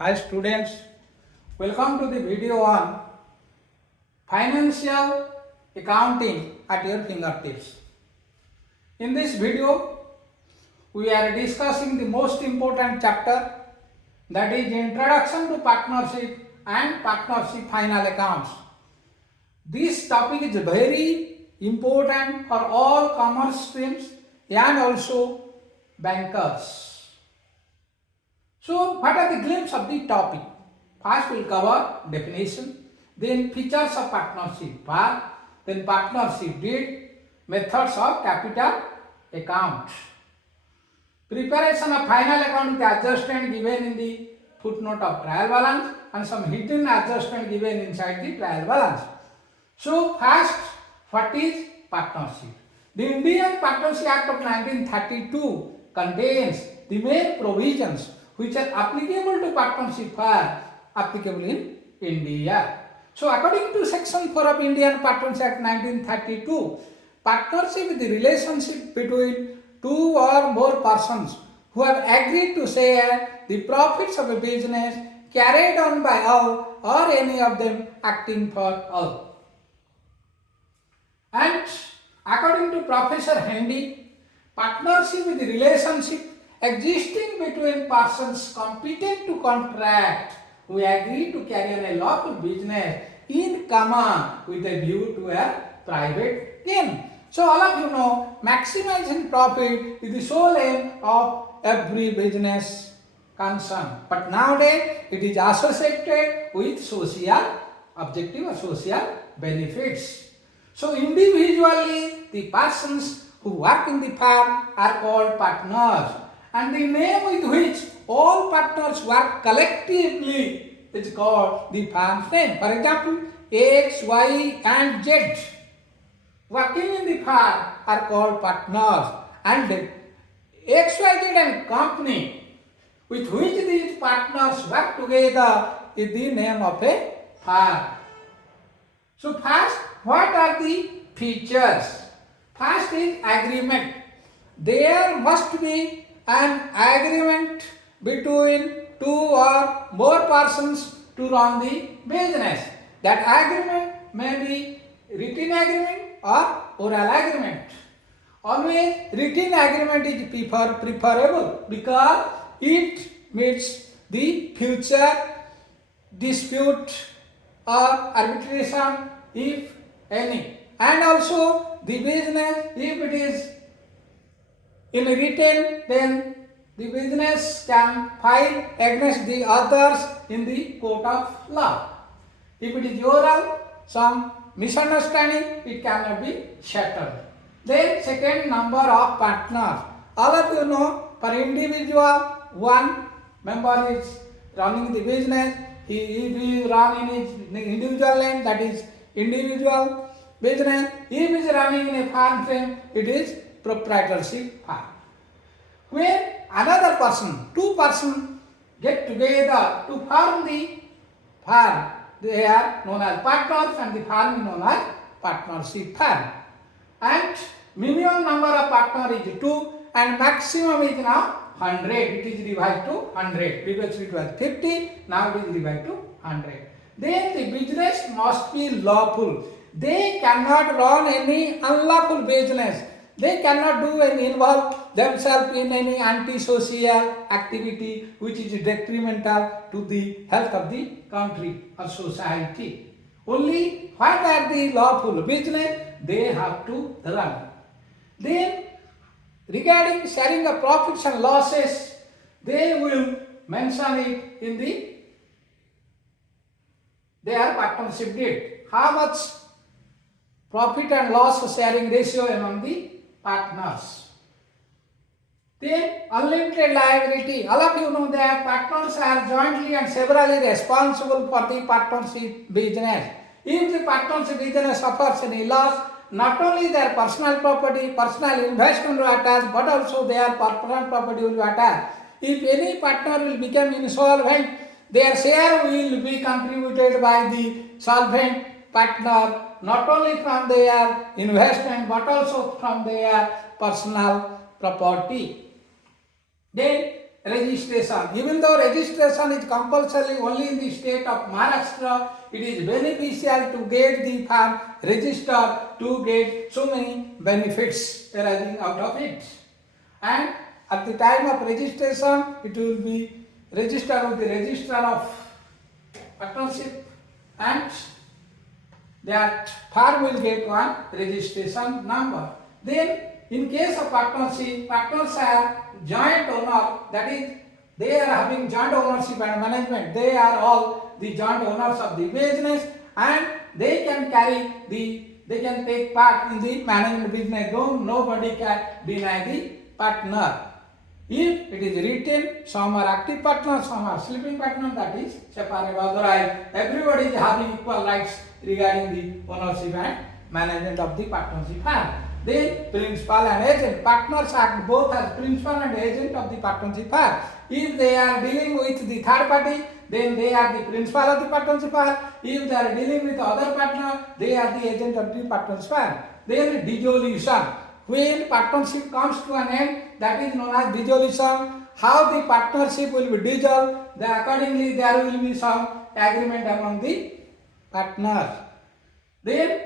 Hi students, welcome to the video on financial accounting at your fingertips. In this video, we are discussing the most important chapter, that is Introduction to Partnership and Partnership Final Accounts. This topic is very important for all commerce streams and also bankers. So, what are the glimpse of the topic? First, we'll cover definition, then features of partnership part, then partnership deed, methods of capital account. Preparation of final account with adjustment given in the footnote of trial balance and some hidden adjustment given inside the trial balance. So, first, what is partnership? The Indian Partnership Act of 1932 contains the main provisions which are applicable to partnership are applicable in India. So, according to Section 4 of Indian Partnership Act 1932, partnership is the relationship between two or more persons who have agreed to share the profits of a business carried on by all or any of them acting for all. And according to Professor Handy, partnership is the relationship existing between persons competent to contract who agree to carry on a lawful business in common with a view to a private gain. So all of you know, maximizing profit is the sole aim of every business concern. But nowadays it is associated with social objective or social benefits. So individually the persons who work in the firm are called partners, and the name with which all partners work collectively is called the firm's name. For example, X, Y and Z working in the firm are called partners, and X, Y, Z and company with which these partners work together is the name of a firm. So first, what are the features? First is agreement. There must be an agreement between two or more persons to run the business. That agreement may be written agreement or oral agreement. Always written agreement is preferable because it meets the future dispute or arbitration if any. And also the business, if it is in written, then the business can file against the others in the court of law. If it is oral, some misunderstanding, it cannot be settled. Then second, number of partners. All of you know, for individual, one member is running the business. If he is running in his individual name, that is individual business. If he is running in a firm name, it is proprietorship firm. When another person, two persons get together to form the firm, they are known as partners and the firm is known as partnership firm. And minimum number of partners is 2 and maximum is now 100. It is revised to 100. Previously it was 50, now it is revised to 100. Then the business must be lawful. They cannot run any unlawful business. They cannot do and involve themselves in any anti-social activity which is detrimental to the health of the country or society. Only what are the lawful business they have to run. Then regarding sharing the profits and losses, they will mention it in their partnership deed. How much profit and loss sharing ratio among the partners. Then unlimited liability. All of you know that partners are jointly and severally responsible for the partnership business. If the partnership business suffers any loss, not only their personal property, personal investment will attach, but also their personal property will be attached. If any partner will become insolvent, their share will be contributed by the solvent partner, not only from their investment but also from their personal property. Then registration. Even though registration is compulsory only in the state of Maharashtra, it is beneficial to get the farm registered to get so many benefits arising out of it. And at the time of registration, it will be registered with the registrar of partnership, and that farm will get one registration number. Then in case of partnership, partners are joint owner, that is, they are having joint ownership and management. They are all the joint owners of the business, and they can take part in the management business. Though nobody can deny the partner. If it is written, some are active partners, some are sleeping partners, that is separate. Otherwise, everybody is having equal rights regarding the ownership and management of the partnership firm. Then principal and agent. Partners act both as principal and agent of the partnership firm. If they are dealing with the third party, then they are the principal of the partnership firm. If they are dealing with other partner, they are the agent of the partnership firm. Then dissolution. When partnership comes to an end, that is known as dissolution. How the partnership will be dissolved, accordingly there will be some agreement among the partners. Then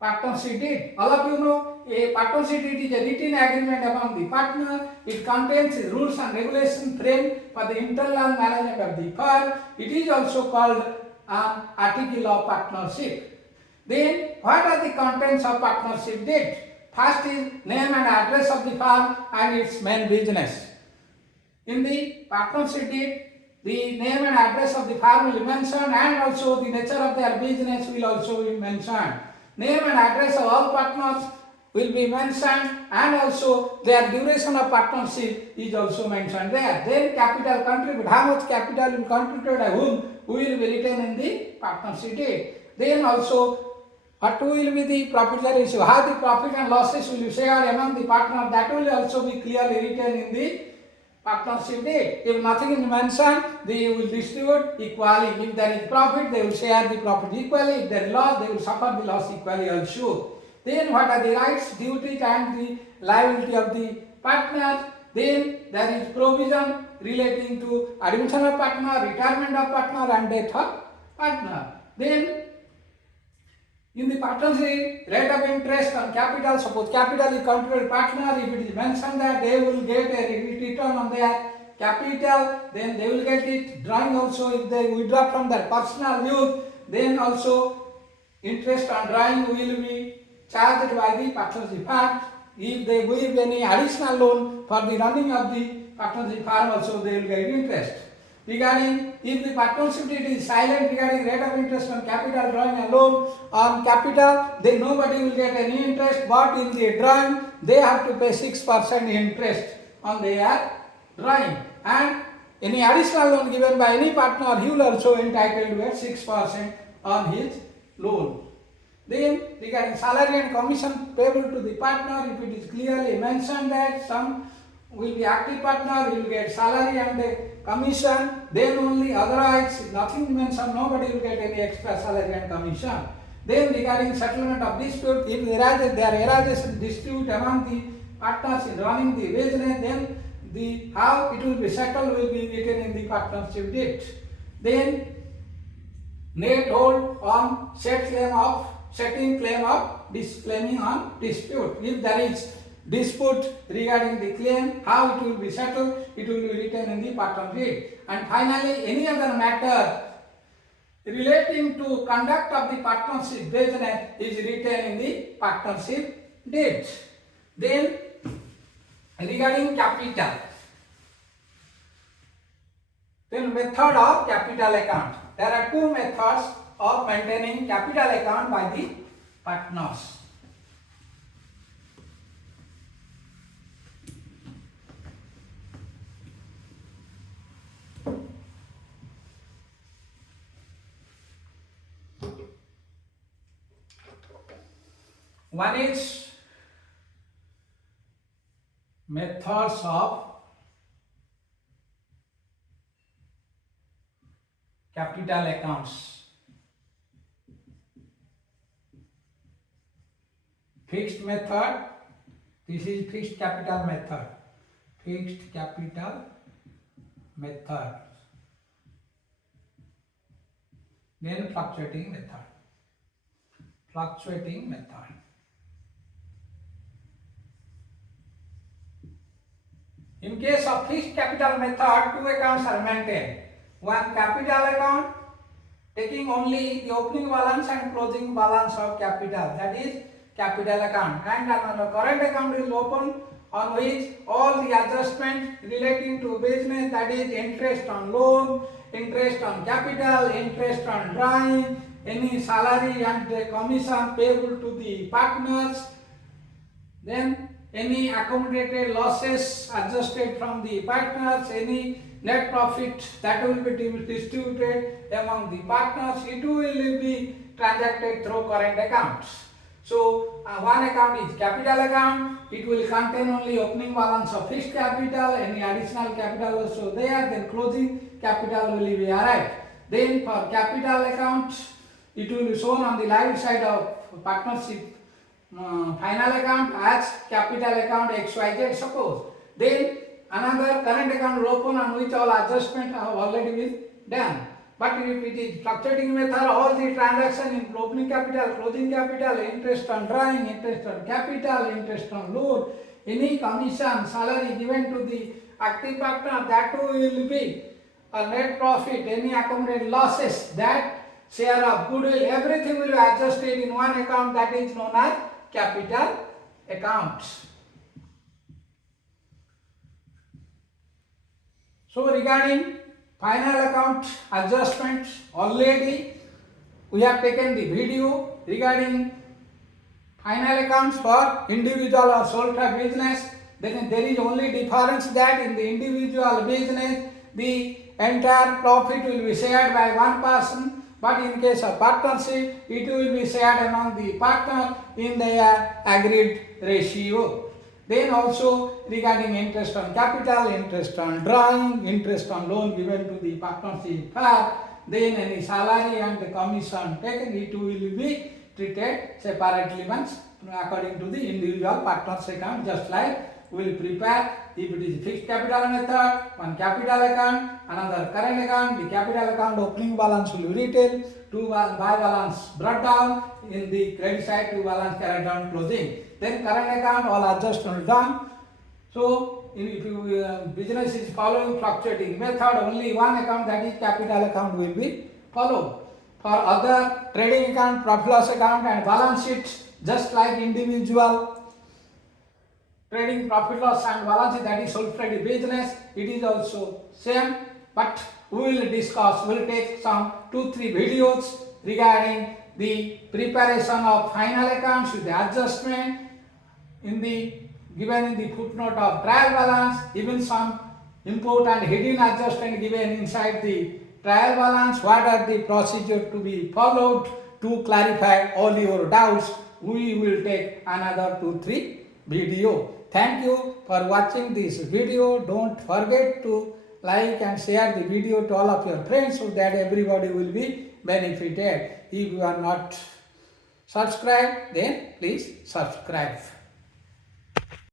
partnership deed. All of you know a partnership deed is a written agreement among the partners. It contains rules and regulations framed for the internal management of the firm. It is also called an article of partnership. Then what are the contents of partnership deed? First is name and address of the firm and its main business. In the partnership deed, the name and address of the firm will be mentioned, and also the nature of their business will also be mentioned. Name and address of all partners will be mentioned, and also their duration of partnership is also mentioned there. Then capital contributed, how much capital will contributed by whom will be written in the partnership deed. Then also what will be the profit issue, how the profit and losses will be shared among the partners, that will also be clearly written in the partnership deed. If nothing is mentioned, they will distribute equally. If there is profit, they will share the profit equally. If there is loss, they will suffer the loss equally also. Then what are the rights, duties and the liability of the partners? Then there is provision relating to admission of partner, retirement of partner and death of partner. Then in the partnership, rate of interest on capital, suppose capital is contributed partner, if it is mentioned that they will get a return on their capital, then they will get it. Drawing also, if they withdraw from their personal use, then also interest on drawing will be charged by the partnership firm. If they give any additional loan for the running of the partnership firm, also they will get interest. Regarding if the partnership deed is silent regarding rate of interest on capital, drawing and loan on capital, then nobody will get any interest, but in the drawing they have to pay 6% interest on their drawing, and any additional loan given by any partner, he will also entitled to get 6% on his loan. Then regarding salary and commission payable to the partner, if it is clearly mentioned that some will be active partner, he will get salary and commission, then only, otherwise nothing mentioned, nobody will get any extra salary and commission. Then regarding settlement of dispute, if there arises a dispute among the partners in running the business, then the how it will be settled will be written in the partnership deed. Then net hold on setting claim of disclaiming on dispute. If there is dispute regarding the claim, how it will be settled, it will be written in the partnership deed. And finally, any other matter relating to conduct of the partnership business is written in the partnership deed. Then regarding capital, then method of capital account. There are two methods of maintaining capital account by the partners. One is methods of capital accounts. Fixed method, this is fixed capital method. Fixed capital method. Then fluctuating method. Fluctuating method. In case of fixed capital method, two accounts are maintained. One capital account taking only the opening balance and closing balance of capital, that is capital account, and another current account is opened on which all the adjustments relating to business, that is interest on loan, interest on capital, interest on drawing, any salary and commission payable to the partners, then any accumulated losses adjusted from the partners, any net profit that will be distributed among the partners, it will be transacted through current accounts. So one account is capital account, it will contain only opening balance of fixed capital, any additional capital also there, then closing capital will be arrived. Then for capital account, it will be shown on the live side of partnership final account as capital account XYZ suppose. Then another current account will open on which all adjustments have already been done. But if it is fluctuating method, all the transaction in opening capital, closing capital, interest on drawing, interest on capital, interest on loan, any commission, salary given to the active partner, that too will be a net profit, any accumulated losses, that share of goodwill, everything will be adjusted in one account, that is known as capital account. So regarding final account adjustments, already we have taken the video regarding final accounts for individual or sole trader business. Then there is only difference that in the individual business the entire profit will be shared by one person, but in case of partnership it will be shared among the partner in their agreed ratio. Then also regarding interest on capital, interest on drawing, interest on loan given to the partnership firm, then any salary and the commission taken, it will be treated separately once according to the individual partner's account, just like we will prepare if it is fixed capital method, one capital account, another current account, the capital account opening balance will be retail, two buy balance brought down, in the credit side two balance carried down closing. Then current account all adjustments done. So if you business is following fluctuating method, only one account, that is capital account, will be followed. For other trading account, profit loss account and balance sheet, just like individual trading profit loss and balance sheet, that is sole trader business, it is also same. But we will discuss, we will take some 2-3 videos regarding the preparation of final accounts with the adjustment in the given in the footnote of trial balance, even some input and hidden adjustment given inside the trial balance, what are the procedure to be followed to clarify all your doubts. We will take another 2-3 video. Thank you for watching this video. Don't forget to like and share the video to all of your friends so that everybody will be benefited. If you are not subscribed, then please subscribe.